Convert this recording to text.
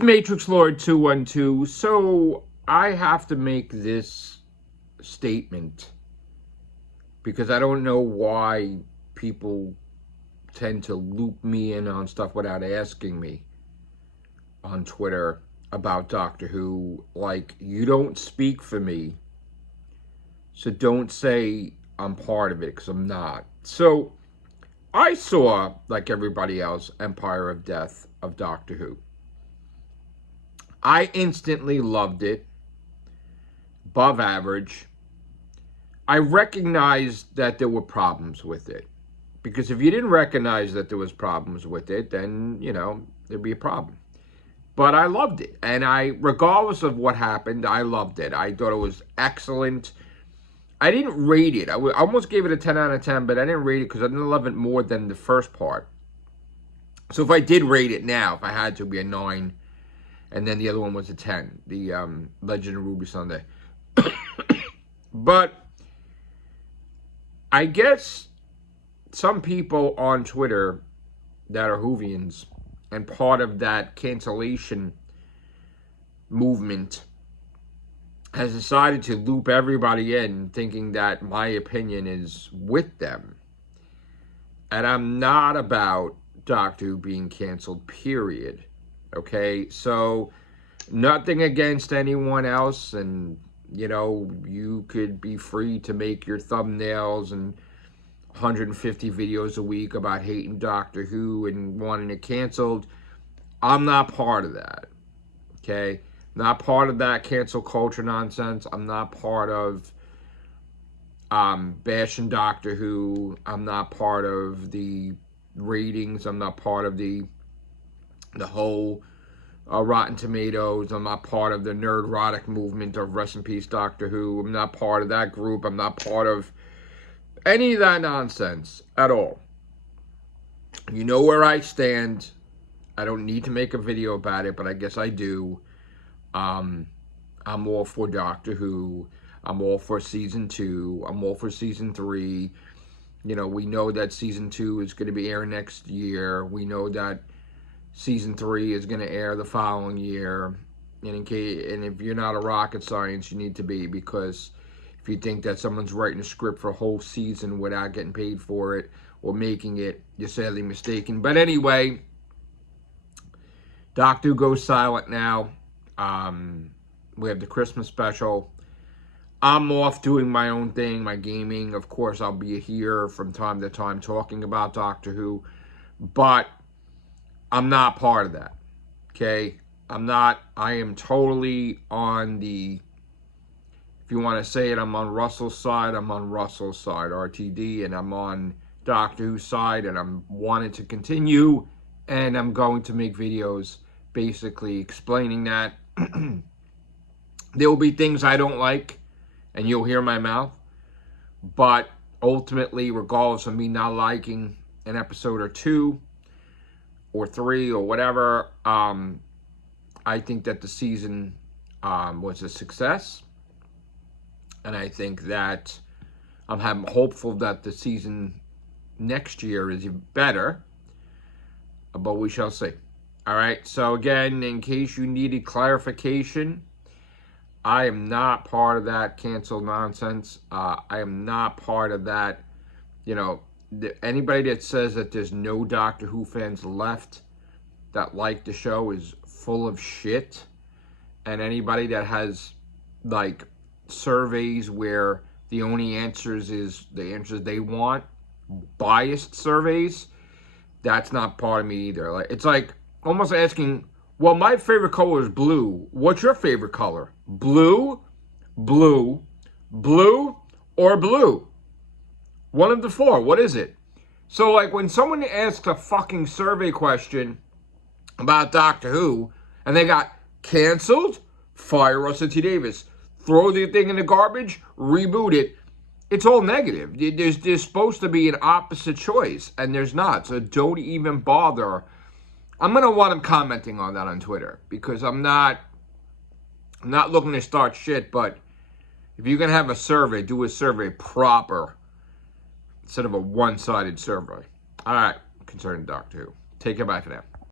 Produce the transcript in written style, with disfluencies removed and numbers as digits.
is Matrix Lord 212. So I have to make this statement because I don't know why people tend to loop me in on stuff without asking me on Twitter about Doctor Who. Like, you don't speak for me, so don't say I'm part of it, because I'm not. So I saw, like everybody else, Empire of Death of Doctor Who. I instantly loved it. Above average. I recognized that there were problems with it. Because if you didn't recognize that there was problems with it, then, you know, there'd be a problem. But I loved it. And regardless of what happened, I loved it. I thought it was excellent. I didn't rate it. I almost gave it a 10 out of 10, but I didn't rate it because I didn't love it more than the first part. So if I did rate it now, if I had to, it'd be a 9. And then the other one was a 10. The Legend of Ruby Sunday. But I guess some people on Twitter that are Whovians and part of that cancellation movement has decided to loop everybody in thinking that my opinion is with them. And I'm not about Doctor Who being canceled, period. Okay? So, nothing against anyone else, and, you know, you could be free to make your thumbnails and 150 videos a week about hating Doctor Who and wanting it canceled. I'm not part of that. Okay? Not part of that cancel culture nonsense. I'm not part of bashing Doctor Who. I'm not part of the ratings. I'm not part of the whole Rotten Tomatoes. I'm not part of the nerdrotic movement of Rest in Peace Doctor Who. I'm not part of that group. I'm not part of any of that nonsense at all. You know where I stand. I don't need to make a video about it, but I guess I do. I'm all for Doctor Who. I'm all for season 2. I'm all for season 3. You know, we know that season 2 is going to be airing next year. We know that season 3 is going to air the following year. And if you're not a rocket science, you need to be, because if you think that someone's writing a script for a whole season without getting paid for it or making it, you're sadly mistaken. But anyway, Doctor Who goes silent now. We have the Christmas special. I'm off doing my own thing, my gaming. Of course, I'll be here from time to time talking about Doctor Who. But I'm not part of that. Okay? I'm not. I am totally on the, if you want to say it, I'm on Russell's side. I'm on Russell's side, RTD. And I'm on Doctor Who's side. And I'm wanting to continue. And I'm going to make videos basically explaining that. There will be things I don't like, and you'll hear my mouth. But ultimately, regardless of me not liking an episode or 2 or 3 or whatever, I think that the season was a success. And I think that I'm hopeful that the season next year is even better. But we shall see. All right, so again, in case you needed clarification, I am not part of that cancel nonsense. I am not part of that. You know, anybody that says that there's no Doctor Who fans left that like the show is full of shit. And anybody that has, like, surveys where the only answers is the answers they want, biased surveys, that's not part of me either. Like, it's like almost asking, well, my favorite color is blue. What's your favorite color? Blue, blue, blue, or blue? One of the 4. What is it? So, like, when someone asks a fucking survey question about Doctor Who, and they got canceled, fire Russell T. Davies. Throw the thing in the garbage, reboot it. It's all negative. There's supposed to be an opposite choice, and there's not. So don't even bother. I'm going to want them commenting on that on Twitter, because I'm not looking to start shit, but if you're going to have a survey, do a survey proper instead of a one-sided survey. All right, concerning Doctor Who. Take it back for now.